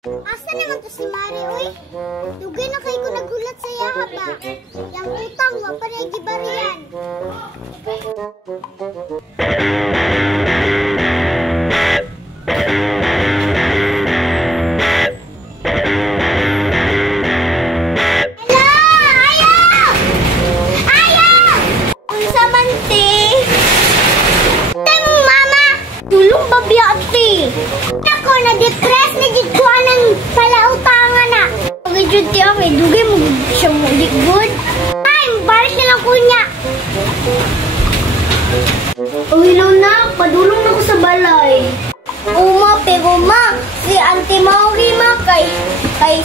Asa naman to si Mari, uy? Dugay na kayo ko nagulat sa yaha ba? Yang utang, wapa na yung gibarian. Ako na depress na di ko anang palautangan na. Pagajud ti ako eh, dugay mo siya mo di good. Ay, balik na lang kunya. Uwilaw na, padulong na ko sa balay. Uma, pero ma, si Auntie Mauri ma kay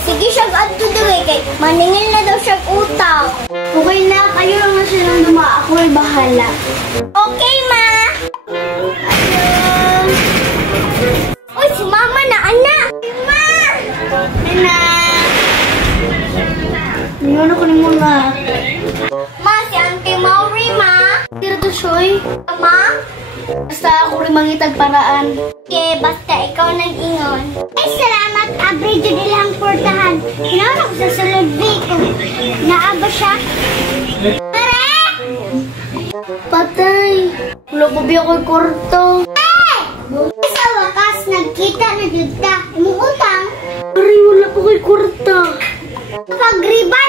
sige siyang adto dugay kay maningil na daw siyang utang. Okay na, kayo lang na siya nang duma, ako ay bahala. Okay ma. Uy, si mama na, anak! Ma! Anak! Ngayon ako ni muna. Ma, si Auntie Mauri, ma! Tira to, Shoy. Ma? Basta ako rin mangitag paraan. Okay, basta ikaw nang ingon. Ay, salamat, abri dyan ilang portahan. Hinawan ako sa sulod ko. Naaba siya. Pare! Patay! Wala pa biya ko'y korto. Sa wakas, nagkita na dito. Imong utang. Ari, wala po kay kwarta. Pag-riba